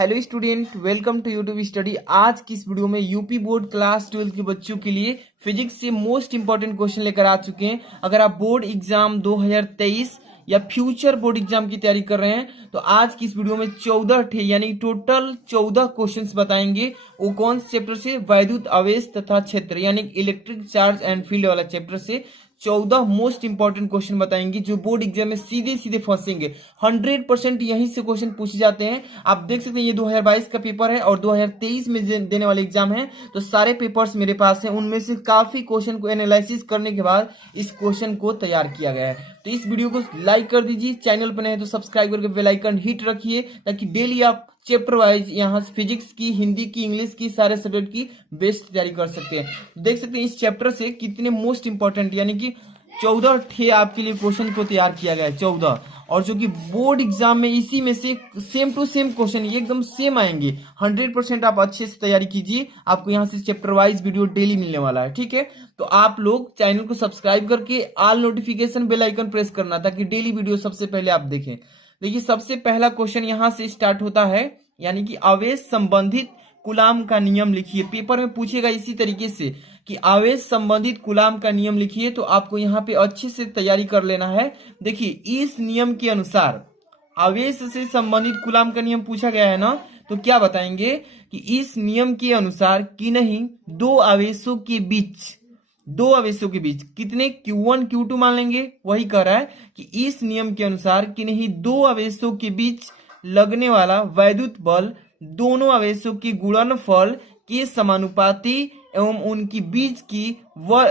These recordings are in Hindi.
Hello student, welcome to YouTube study. आज की इस वीडियो में यूपी बोर्ड क्लास 12 के बच्चों के लिए फिजिक्स से मोस्ट इंपॉर्टेंट क्वेश्चन लेकर आ चुके हैं। अगर आप बोर्ड एग्जाम 2023 या फ्यूचर बोर्ड एग्जाम की तैयारी कर रहे हैं तो आज की इस वीडियो में 14 थे यानी टोटल 14 क्वेश्चंस बताएंगे। वो कौन से चैप्टर से? वैद्युत आवेश तथा क्षेत्र यानी इलेक्ट्रिक चार्ज एंड फील्ड वाला चैप्टर से 14 मोस्ट इंपॉर्टेंट क्वेश्चन बताएंगे जो बोर्ड एग्जाम में सीधे सीधे फंसेंगे। 100% यहीं से क्वेश्चन पूछे जाते हैं। आप देख सकते हैं ये 2022 का पेपर है और 2023 में देने वाले एग्जाम है, तो सारे पेपर्स मेरे पास हैं। उनमें से काफी क्वेश्चन को एनालिसिस करने के बाद इस क्वेश्चन को तैयार किया गया है। तो इस वीडियो को लाइक कर दीजिए, चैनल पर नए हैं तो सब्सक्राइब करके बेल आइकन हिट रखिए ताकि डेली आप चैप्टर वाइज यहाँ से फिजिक्स की, हिंदी की, इंग्लिश की, सारे सब्जेक्ट की बेस्ट तैयारी कर सकते हैं। देख सकते हैं इस चैप्टर से कितने मोस्ट इंपॉर्टेंट यानी कि 14 थे आपके लिए क्वेश्चन को तैयार किया गया है 14, और जो कि बोर्ड एग्जाम में इसी में से सेम टू सेम क्वेश्चन एकदम सेम आएंगे। 100% आप अच्छे से तैयारी कीजिए, आपको यहाँ से चैप्टर वाइज वीडियो डेली मिलने वाला है। ठीक है, तो आप लोग चैनल को सब्सक्राइब करके all notification bell icon press करना ताकि डेली वीडियो सबसे पहले आप देखें। देखिए सबसे पहला क्वेश्चन यहाँ से स्टार्ट होता है, यानी कि आवेश संबंधित कूलाम का नियम लिखिए। पेपर में पूछेगा इसी तरीके से कि आवेश संबंधित कूलाम का नियम लिखिए, तो आपको यहाँ पे अच्छे से तैयारी कर लेना है। देखिए इस नियम के अनुसार आवेश से संबंधित कूलाम का नियम पूछा गया है ना, तो क्या बताएंगे कि इस नियम के अनुसार कि नहीं दो आवेशों के बीच कितने Q1 Q2 मान लेंगे। वही कह रहा है कि इस नियम के अनुसार कि नहीं दो आवेशों के बीच लगने वाला वैद्युत बल दोनों आवेशों के गुणनफल के समानुपाती एवं उनकी बीच की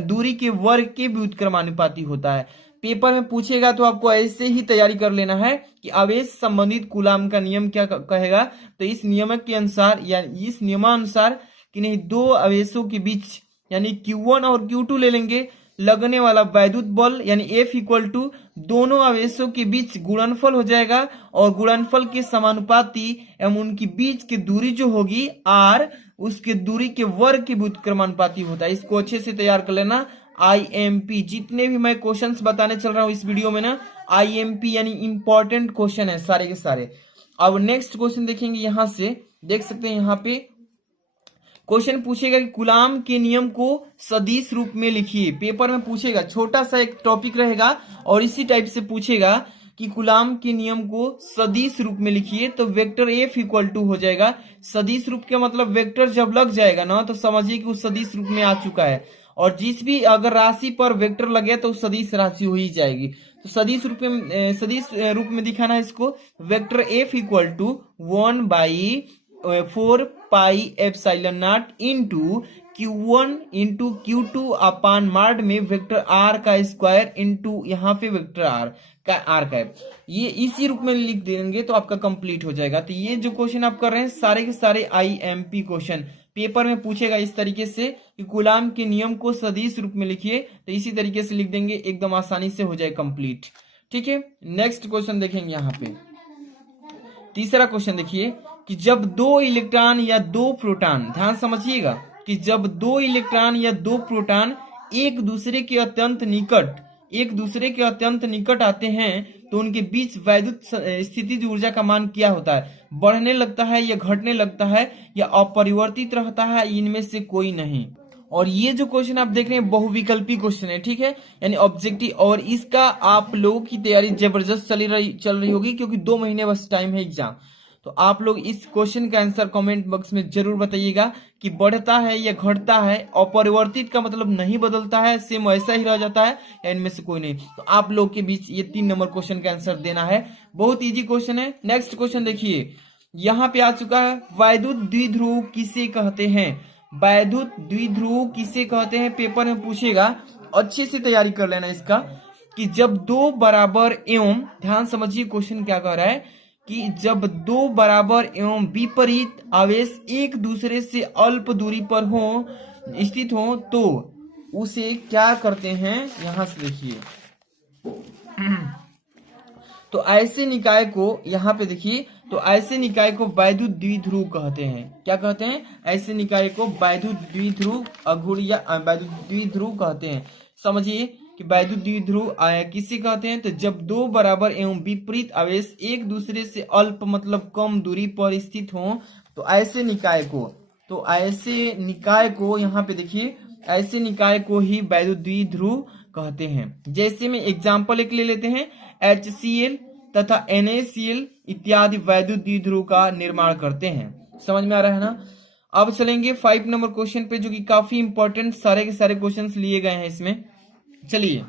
दूरी के वर्ग के व्युत्क्रमानुपाती होता है। पेपर में पूछेगा तो आपको ऐसे ही तैयारी कर लेना है कि आवेश संबंधित कूलाम का नियम क्या कहेगा। तो इस नियम के अनुसार या इस नियमानुसार कि नहीं दो आवेशों के बीच यानी Q1 और Q2 ले लेंगे, लगने वाला वैद्युत बल यानी F इक्वल टू दोनों आवेशों के बीच गुणनफल हो जाएगा और गुणनफल के समानुपाती एवं उनकी बीच की दूरी जो होगी R उसके दूरी के वर्ग के व्युत्क्रमानुपाती होता है। इसको अच्छे से तैयार कर लेना। IMP जितने भी मैं क्वेश्चंस बताने चल रहा हूं इस वीडियो में ना, IMP यानी इंपॉर्टेंट क्वेश्चन है सारे के सारे। अब नेक्स्ट क्वेश्चन देखेंगे, यहां से देख सकते हैं यहाँ पे क्वेश्चन पूछेगा कि कूलाम के नियम को सदिश रूप में लिखिए। पेपर में पूछेगा, छोटा सा एक टॉपिक रहेगा और इसी टाइप से पूछेगा कि कूलाम के नियम को सदिश रूप में लिखिए। तो वेक्टर F इक्वल टू हो जाएगा सदिश रूप का मतलब वेक्टर जब लग जाएगा ना तो समझिए कि उस सदिश रूप में आ चुका है, और जिस भी अगर राशि पर वेक्टर लगे तो सदिश राशि हो ही जाएगी। तो सदिश रूप में दिखाना है इसको। Vector F equal to 1/4 pi epsilon not into Q1 into Q2 upon mod में वेक्टर R का स्क्वायर इंटू यहाँ पे वेक्टर R का है। ये इसी रूप में लिख देंगे तो आपका कंप्लीट हो जाएगा। तो ये जो क्वेश्चन आप कर रहे हैं सारे के सारे IMP क्वेश्चन पेपर में पूछेगा इस तरीके से कि कूलाम के नियम को सदिश रूप में लिखिए, तो इसी तरीके से लिख देंगे, एकदम आसानी से हो जाए कंप्लीट। ठीक है, नेक्स्ट क्वेश्चन देखेंगे यहाँ पे। तीसरा क्वेश्चन देखिए कि जब दो इलेक्ट्रॉन या दो प्रोटॉन, ध्यान समझिएगा कि जब दो इलेक्ट्रॉन या दो प्रोटॉन एक दूसरे के अत्यंत निकट आते हैं तो उनके बीच वैद्युत स्थितिज ऊर्जा का मान क्या होता है? बढ़ने लगता है या घटने लगता है या अपरिवर्तित रहता है, इनमें से कोई नहीं। और ये जो क्वेश्चन आप देख रहे हैं बहुविकल्पी क्वेश्चन है, ठीक है, यानी ऑब्जेक्टिव, और इसका आप लोगों की तैयारी जबरदस्त चल रही होगी क्योंकि 2 महीने बस टाइम है एग्जाम। तो आप लोग इस क्वेश्चन का आंसर कमेंट बॉक्स में जरूर बताइएगा कि बढ़ता है या घटता है। अपरिवर्तित का मतलब नहीं बदलता है, सेम वैसा ही रह जाता है, या इनमें से कोई नहीं। तो आप लोग के बीच ये 3 नंबर क्वेश्चन का आंसर देना है। बहुत इजी क्वेश्चन है। नेक्स्ट क्वेश्चन देखिए, यहाँ पे आ चुका है, वैद्युत द्विध्रुव किसे कहते हैं? वैद्युत द्विध्रुव किसे कहते हैं पेपर में पूछेगा, अच्छे से तैयारी कर लेना इसका कि जब दो बराबर एवं, ध्यान समझिए क्वेश्चन क्या कह रहा है कि जब दो बराबर एवं विपरीत आवेश एक दूसरे से अल्प दूरी पर स्थित हो तो उसे क्या करते हैं? यहां से देखिए, तो ऐसे निकाय को, यहाँ पे देखिए, तो ऐसे निकाय को वैद्युत द्विध्रुव कहते हैं। क्या कहते हैं? ऐसे निकाय को वैद्युत द्विध्रुव अघूर्ण या वैद्युत द्विध्रुव कहते हैं। समझिए कि वैद्युत द्विध्रुव किसे कहते हैं, तो जब दो बराबर एवं विपरीत आवेश एक दूसरे से अल्प मतलब कम दूरी पर स्थित हो, तो ऐसे निकाय को यहाँ पे देखिए, ऐसे निकाय को ही वैद्युत द्विध्रुव कहते हैं। जैसे में एग्जाम्पल एक ले लेते हैं, HCl तथा NaCl इत्यादि वैद्युत द्विध्रुव का निर्माण करते हैं। समझ में आ रहा है ना। अब चलेंगे 5 नंबर क्वेश्चन पे, जो कि काफी इंपॉर्टेंट सारे के सारे क्वेश्चंस लिए गए हैं इसमें। चलिए,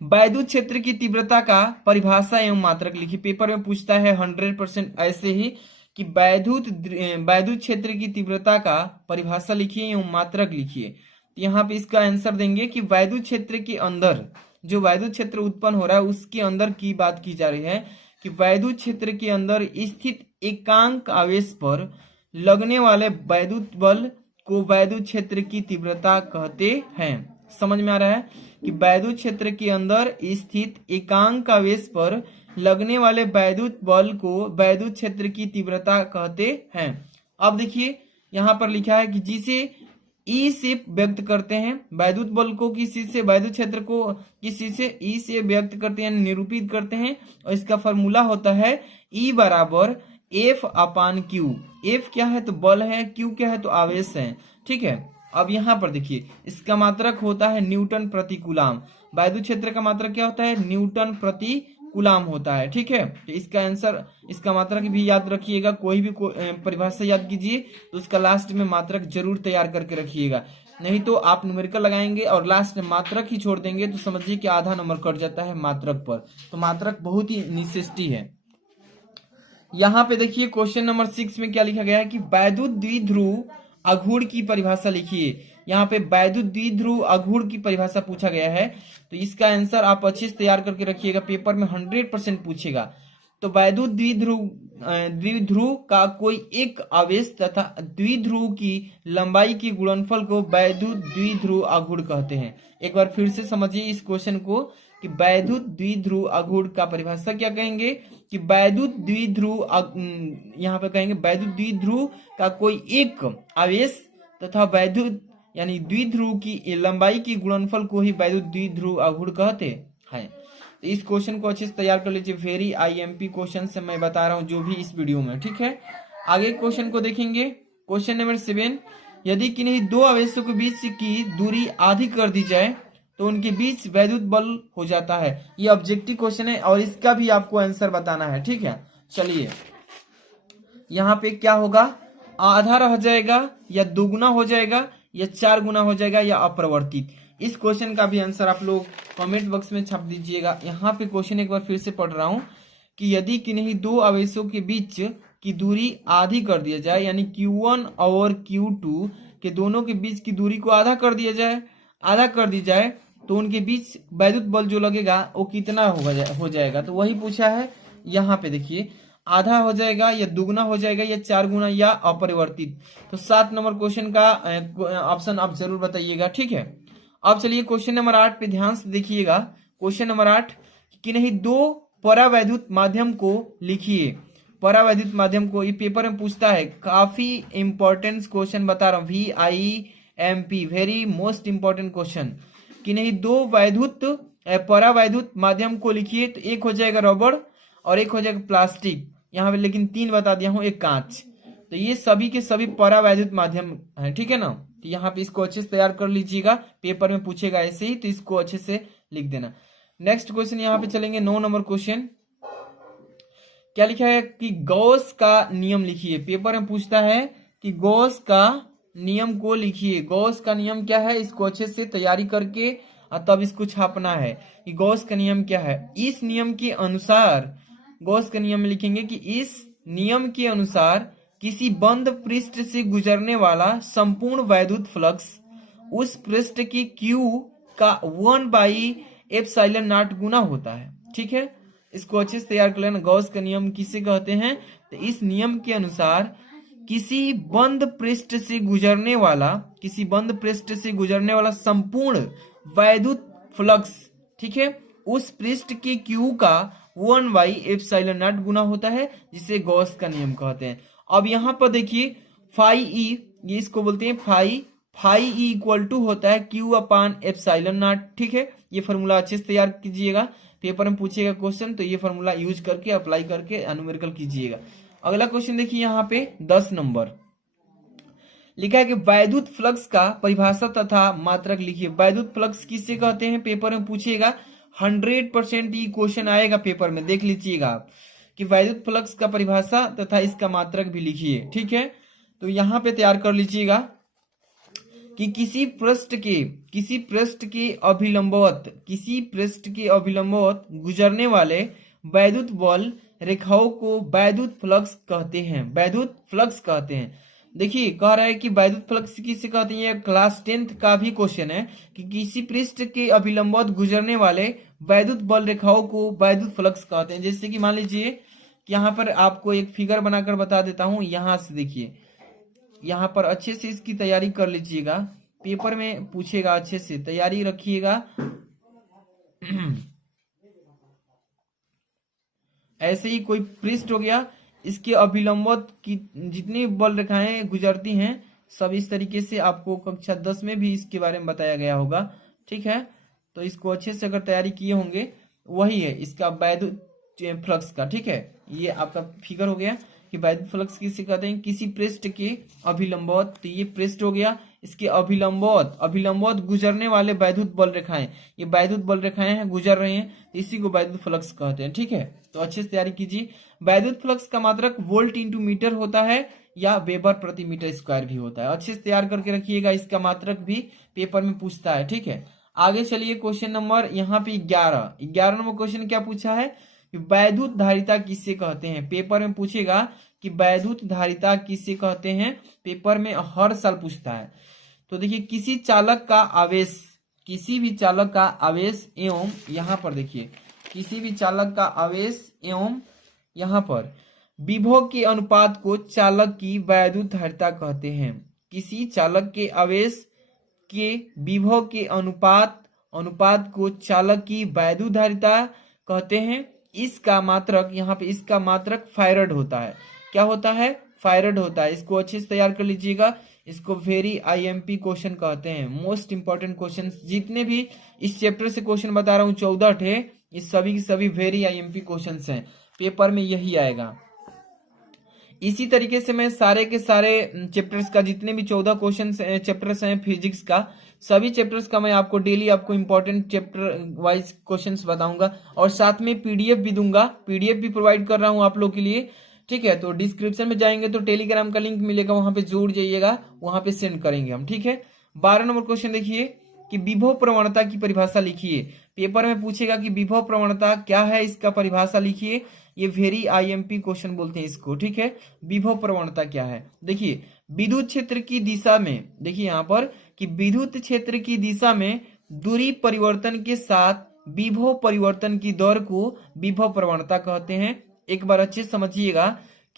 वैद्युत क्षेत्र की तीव्रता का परिभाषा एवं मात्रक लिखिए। पेपर में पूछता है 100% ऐसे ही कि वैद्युत क्षेत्र की तीव्रता का परिभाषा लिखिए एवं मात्रक लिखिए। यहाँ पे इसका आंसर देंगे कि वैद्युत क्षेत्र के अंदर जो वैद्युत क्षेत्र उत्पन्न हो रहा है उसके अंदर की बात की जा रही है कि वैद्युत क्षेत्र के अंदर स्थित एकांक आवेश पर लगने वाले वैद्युत बल को वैद्युत क्षेत्र की तीव्रता कहते हैं। समझ में आ रहा है कि वैद्युत क्षेत्र के अंदर स्थित एकांक आवेश पर लगने वाले वैद्युत बल को वैद्युत क्षेत्र की तीव्रता कहते हैं। अब देखिए यहाँ पर लिखा है कि जिसे ई से व्यक्त करते हैं, वैद्युत बल को किसी से, वैद्युत क्षेत्र को किसी से ई से व्यक्त करते हैं, निरूपित करते हैं, और इसका फॉर्मूला होता है ई बराबर F/Q। F क्या है, तो बल है, Q क्या है, तो आवेश है। ठीक है। अब यहाँ पर देखिए, इसका मात्रक होता है न्यूटन प्रति कूलाम। वैद्युत क्षेत्र का मात्रक क्या होता है, न्यूटन प्रति कूलाम होता है। ठीक है, तो इसका आंसर, इसका मात्रक भी याद रखिएगा। कोई भी परिभाषा याद कीजिए तो उसका लास्ट में मात्रक जरूर तैयार करके रखिएगा, नहीं तो आप न्यूमेरिकल लगाएंगे और लास्ट में मात्रक ही छोड़ देंगे तो समझिए कि आधा नंबर कट जाता है मात्रक पर। तो मात्रक बहुत ही निसेसिटी है। यहाँ पे देखिए क्वेश्चन नंबर 6 में क्या लिखा गया है कि वैद्युत द्विध्रुव आघूर्ण की परिभाषा लिखिए। यहाँ पे वैद्युत द्विध्रुव आघूर्ण की परिभाषा पूछा गया है, तो इसका आंसर आप अच्छे से तैयार करके रखिएगा, पेपर में 100% पूछेगा। तो वैद्युत द्विध्रुव का कोई एक आवेश तथा द्विध्रुव की लंबाई के गुणनफल को वैद्युत द्विध्रुव आघूर्ण कहते हैं। एक बार फिर से समझिए इस क्वेश्चन को कि वैद्युत द्विध्रुव आघूर्ण का परिभाषा क्या कहेंगे कि वैद्युत द्विध्रुव, यहाँ पे कहेंगे वैद्युत द्विध्रुव का कोई एक आवेश तथा वैद्युत यानी द्विध्रुव की लंबाई की गुणनफल को ही वैद्युत द्विध्रुव आघूर्ण कहते हैं। तो इस क्वेश्चन को अच्छे से तैयार कर लीजिए। वेरी IMP क्वेश्चन से मैं बता रहा हूँ जो भी इस वीडियो में। ठीक है, आगे क्वेश्चन को देखेंगे। क्वेश्चन नंबर 7, यदि किन्हीं दो आवेशों के बीच की दूरी आधी कर दी जाए तो उनके बीच वैद्युत बल हो जाता है। ये ऑब्जेक्टिव क्वेश्चन है और इसका भी आपको आंसर बताना है। ठीक है, चलिए यहाँ पे क्या होगा, आधा रह जाएगा या दोगुना हो जाएगा या 4 गुना हो जाएगा या अपरिवर्तित। इस क्वेश्चन का भी आंसर आप लोग कमेंट बॉक्स में छाप दीजिएगा। यहाँ पे क्वेश्चन एक बार फिर से पढ़ रहा हूँ कि यदि किन्हीं दो आवेशों के बीच की दूरी आधी कर दिया जाए, यानी Q1 और Q2 के दोनों के बीच की दूरी को आधा कर दी जाए तो उनके बीच वैद्युत बल जो लगेगा वो कितना हो जाएगा। तो वही पूछा है यहाँ पे। देखिए आधा हो जाएगा या दुगुना हो जाएगा या 4 गुना या अपरिवर्तित। तो 7 नंबर क्वेश्चन का ऑप्शन आप जरूर बताइएगा। ठीक है, अब चलिए क्वेश्चन नंबर 8 पे ध्यान से देखिएगा। क्वेश्चन नंबर 8, कि नहीं दो परावैद्युत माध्यम को लिखिए। परावैद्युत माध्यम को ये पेपर में पूछता है, काफी इंपॉर्टेंट क्वेश्चन बता रहा हूँ, VIMP, very most important question. कि नहीं दो परावैद्युत माध्यम को लिखिए, तो एक हो जाएगा रबड़ और एक हो जाएगा प्लास्टिक। यहाँ पे लेकिन 3 बता दिया हूँ, एक कांच। तो ये सभी के सभी परावैद्युत माध्यम है। ठीक है ना, तो यहाँ पे इसको अच्छे से तैयार कर लीजिएगा, पेपर में पूछेगा ऐसे ही, तो इसको अच्छे से लिख देना। नेक्स्ट क्वेश्चन यहाँ पे चलेंगे 9 नंबर क्वेश्चन। क्या लिखा है कि गॉस का नियम लिखिए। पेपर में पूछता है कि गॉस का नियम को लिखिए। गॉस का नियम क्या है, इसको अच्छे से तैयारी करके और तब इसको छापना है कि गॉस का नियम क्या है। इस नियम के अनुसार, गॉस का नियम लिखेंगे कि इस नियम के अनुसार किसी बंद पृष्ठ से गुजरने वाला संपूर्ण वैद्युत फ्लक्स उस पृष्ठ की Q का 1/ε0 गुना होता है। ठीक है, इसको अच्छे से तैयार कर लेना। गॉस का नियम किसे कहते हैं, तो इस नियम के अनुसार किसी बंद पृष्ठ से गुजरने वाला संपूर्ण वैद्युत फ्लक्स, ठीक है, उस पृष्ठ के Q का 1/ε0 गुना होता है, जिसे गॉस का नियम कहते हैं। अब यहाँ पर देखिए फाई ई, ये इसको बोलते हैं phi phi E equal to होता है क्यू अपान एप्सिलॉन नॉट। ठीक है, ये फॉर्मूला अच्छे से तैयार कीजिएगा, पेपर में पूछेगा क्वेश्चन तो ये फॉर्मूला यूज करके अप्लाई करके न्यूमेरिकल कीजिएगा। अगला क्वेश्चन देखिए यहाँ पे 10 नंबर लिखा है कि वैद्युत फ्लक्स का परिभाषा तथा मात्रक लिखिए। वैद्युत फ्लक्स किससे कहते हैं, पेपर में पूछेगा 100% ये क्वेश्चन आएगा पेपर में, देख लीजिएगा आप कि वैद्युत फ्लक्स का परिभाषा तथा इसका मात्रक भी लिखिए। ठीक है, तो यहाँ पे तैयार कर लीजिएगा कि किसी पृष्ठ के अभिलंबवत गुजरने वाले वैद्युत बल रेखाओं को वैद्युत फ्लक्स कहते हैं। देखिए कह रहा है कि वैद्युत फ्लक्स किसे कहते हैं, क्लास 10th का भी क्वेश्चन है कि किसी पृष्ठ के अभिलंबवत गुजरने वाले वैद्युत बल रेखाओं को वैद्युत फ्लक्स कहते हैं। जैसे कि मान लीजिए कि यहाँ पर आपको एक फिगर बनाकर बता देता हूं, यहां से देखिए, यहाँ पर अच्छे से इसकी तैयारी कर लीजिएगा, पेपर में पूछेगा, अच्छे से तैयारी रखिएगा। ऐसे ही कोई पृष्ठ हो गया, इसके अभिलंबवत की जितनी बल रेखाएं गुजरती हैं सब इस तरीके से, आपको कक्षा 10 में भी इसके बारे में बताया गया होगा। ठीक है, तो इसको अच्छे से अगर तैयारी किए होंगे, वही है इसका वैद्युत फ्लक्स का। ठीक है, ये आपका फिगर हो गया कि वैद्युत फ्लक्स किसे कहते हैं, किसी पृष्ठ के अभिलंबवत, तो ये पृष्ठ हो गया, इसके अभिलंबवत गुजरने वाले वैद्युत बल रेखाएं, ये वैद्युत बल रेखाएं हैं, गुजर रहे हैं, इसी को वैद्युत फ्लक्स कहते हैं। ठीक है, तो अच्छे से तैयारी कीजिए। वैद्युत फ्लक्स का मात्रक वोल्ट इंटू मीटर होता है या वेबर प्रति मीटर स्क्वायर भी होता है। अच्छे से तैयार करके रखिएगा, इसका मात्रक भी पेपर में पूछता है। ठीक है, आगे चलिए क्वेश्चन नंबर यहाँ पे 11 नंबर क्वेश्चन क्या पूछा है, वैद्युत धारिता किसे कहते हैं। पेपर में पूछेगा कि वैद्युत धारिता किसे कहते हैं, पेपर में हर साल पूछता है। तो देखिए किसी भी चालक का आवेश एवं यहाँ पर देखिए किसी भी चालक का आवेश एवं यहाँ पर विभव के अनुपात को चालक की वैद्युत धारिता कहते हैं। किसी चालक के आवेश के विभव के अनुपात को चालक की वैद्युत धारिता कहते हैं। इसका मात्रक, यहाँ पे इसका मात्रक फैराड होता है। क्या होता है, फैराड होता है। इसको अच्छे से तैयार कर लीजिएगा, इसको वेरी आईएमपी क्वेश्चन कहते हैं, मोस्ट इंपॉर्टेंट क्वेश्चन। जितने भी इस चैप्टर से क्वेश्चन बता रहा हूँ 14 थे, इस सभी की सभी वेरी आईएमपी क्वेश्चन हैं, पेपर में यही आएगा। इसी तरीके से मैं सारे के सारे चैप्टर्स का, जितने भी 14 क्वेश्चन चैप्टर्स हैं फिजिक्स का, सभी चैप्टर्स का मैं आपको डेली आपको इंपॉर्टेंट चैप्टर वाइज क्वेश्चंस बताऊंगा और साथ में पीडीएफ भी दूंगा, पीडीएफ भी प्रोवाइड कर रहा हूं आप लोग के लिए। ठीक है, तो डिस्क्रिप्शन में जाएंगे तो टेलीग्राम का लिंक मिलेगा, वहां पे जोड़ जाइएगा, वहां पे सेंड करेंगे हम। ठीक है, 12 नंबर क्वेश्चन देखिए कि विभव प्रवणता की परिभाषा लिखिए। पेपर में पूछेगा कि विभव प्रवणता क्या है, इसका परिभाषा लिखिए। ये वेरी आईएमपी क्वेश्चन बोलते हैं इसको। ठीक है, विभव प्रवणता क्या है, देखिए विद्युत क्षेत्र की दिशा में, देखिए यहाँ पर कि विद्युत क्षेत्र की दिशा में दूरी परिवर्तन के साथ विभव परिवर्तन की दर को विभव प्रवणता कहते हैं। एक बार अच्छे समझिएगा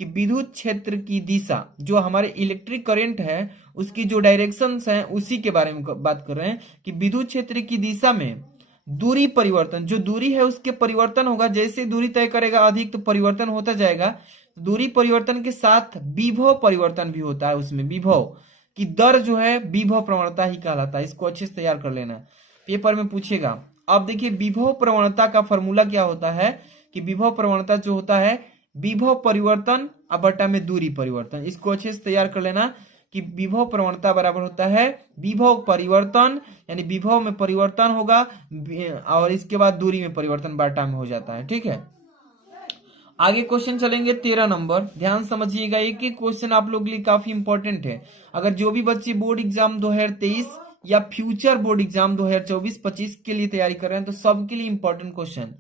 कि विद्युत क्षेत्र की दिशा, जो हमारे इलेक्ट्रिक करंट है उसकी जो डायरेक्शंस हैं उसी के बारे में बात कर रहे हैं कि विद्युत क्षेत्र की दिशा में दूरी परिवर्तन, जो दूरी है उसके परिवर्तन होगा, जैसे दूरी तय करेगा अधिक तो परिवर्तन होता जाएगा। दूरी परिवर्तन के साथ विभव परिवर्तन भी होता है, उसमें विभव की दर जो है विभव प्रवणता ही कहलाता है। इसको अच्छे से तैयार कर लेना, पेपर में पूछेगा। अब देखिए विभव प्रवणता का फॉर्मूला क्या होता है कि विभव प्रवणता जो होता है विभव परिवर्तन बटा में दूरी परिवर्तन। इसको अच्छे से तैयार कर लेना कि विभव प्रवणता बराबर होता है विभव परिवर्तन, यानी विभव में परिवर्तन होगा और इसके बाद दूरी में परिवर्तन बटा में हो जाता है। ठीक है, आगे क्वेश्चन चलेंगे 13 नंबर। ध्यान समझिएगा, एक एक क्वेश्चन आप लोग के लिए काफी इंपॉर्टेंट है। अगर जो भी बच्चे बोर्ड एग्जाम 2023 या फ्यूचर बोर्ड एग्जाम 2024-25 के लिए तैयारी कर रहे हैं तो सबके लिए इंपॉर्टेंट क्वेश्चन।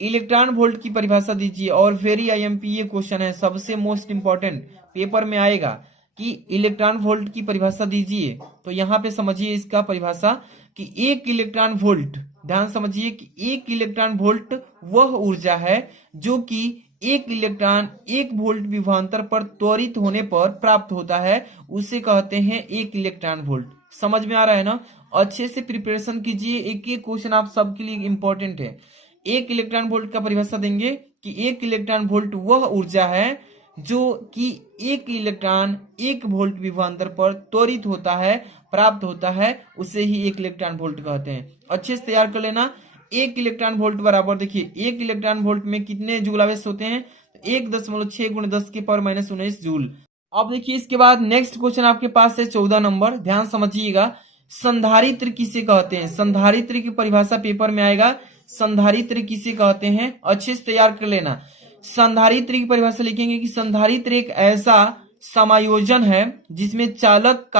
इलेक्ट्रॉन वोल्ट की परिभाषा दीजिए, और वेरी आईएमपी ये क्वेश्चन है, सबसे मोस्ट इंपॉर्टेंट, पेपर में आएगा कि इलेक्ट्रॉन वोल्ट की परिभाषा दीजिए। तो यहाँ पे समझिए इसका परिभाषा कि एक इलेक्ट्रॉन वोल्ट, ध्यान समझिए कि एक इलेक्ट्रॉन वोल्ट वह ऊर्जा है जो कि एक इलेक्ट्रॉन 1 वोल्ट विभवांतर पर त्वरित होने पर प्राप्त होता है, उसे कहते हैं 1 इलेक्ट्रॉन वोल्ट। समझ में आ रहा है ना, अच्छे से प्रिपरेशन कीजिए, एक एक क्वेश्चन आप सबके लिए इंपॉर्टेंट है। 1 इलेक्ट्रॉन वोल्ट का परिभाषा देंगे कि 1 इलेक्ट्रॉन वोल्ट वह ऊर्जा है जो कि 1 इलेक्ट्रॉन 1 वोल्ट विभवांतर पर त्वरित होता है, प्राप्त होता है उसे ही 1 इलेक्ट्रॉन वोल्ट कहते हैं। अच्छे से तैयार कर लेना। 1 इलेक्ट्रॉन वोल्ट बराबर, देखिए 1 इलेक्ट्रॉन वोल्ट में कितने जूल आवेश होते हैं, 1.6 × 10⁻⁻19 जूल। अब देखिए इसके बाद नेक्स्ट क्वेश्चन आपके पास है 14 नंबर, ध्यान समझिएगा। संधारित्र किसे कहते हैं? संधारित्र की परिभाषा पेपर में आएगा। संधारित्र किसे कहते हैं, अच्छे से तैयार कर लेना। संधारित्र की परिभाषा लिखेंगे कि संधारित्र एक ऐसा समायोजन है जिसमें चालक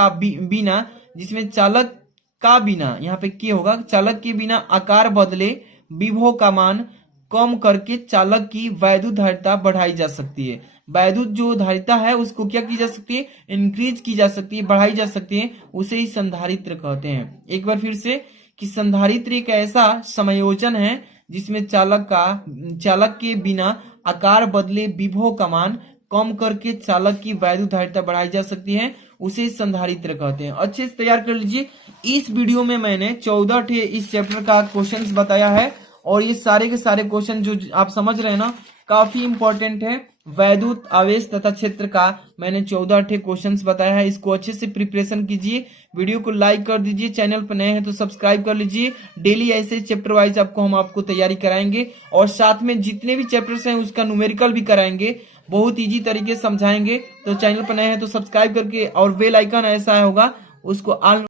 का बिना यहाँ पे क्या होगा, चालक के बिना आकार बदले विभव का मान कम करके चालक की वैद्युत धारिता बढ़ाई जा सकती है। वैद्युत जो धारिता है उसको क्या की जा सकती है, इंक्रीज की जा सकती है, बढ़ाई जा सकती है, उसे ही संधारित्र कहते हैं। एक बार फिर से कि संधारित्र एक ऐसा समायोजन है जिसमें चालक के बिना आकार बदले विभव का मान कम करके चालक की वैद्युत धारिता बढ़ाई जा सकती है, उसे संधारित्र कहते हैं। अच्छे से तैयार कर लीजिए। इस वीडियो में मैंने 14 ठे इस चैप्टर का क्वेश्चंस बताया है और ये सारे के सारे क्वेश्चन जो आप समझ रहे हैं ना, काफी इंपॉर्टेंट है। वैद्युत आवेश तथा क्षेत्र का मैंने 14 ठे क्वेश्चंस बताया है। इसको अच्छे से प्रिपरेशन कीजिए। वीडियो को लाइक कर दीजिए, चैनल पर नए हैं तो सब्सक्राइब कर लीजिए। डेली ऐसे चैप्टर वाइज आपको तैयारी कराएंगे और साथ में जितने भी चैप्टर्स हैं उसका न्यूमेरिकल भी कराएंगे, बहुत इजी तरीके से समझाएंगे। तो चैनल पर नए हैं तो सब्सक्राइब करके और बेल आइकन ऐसा होगा उसको ऑल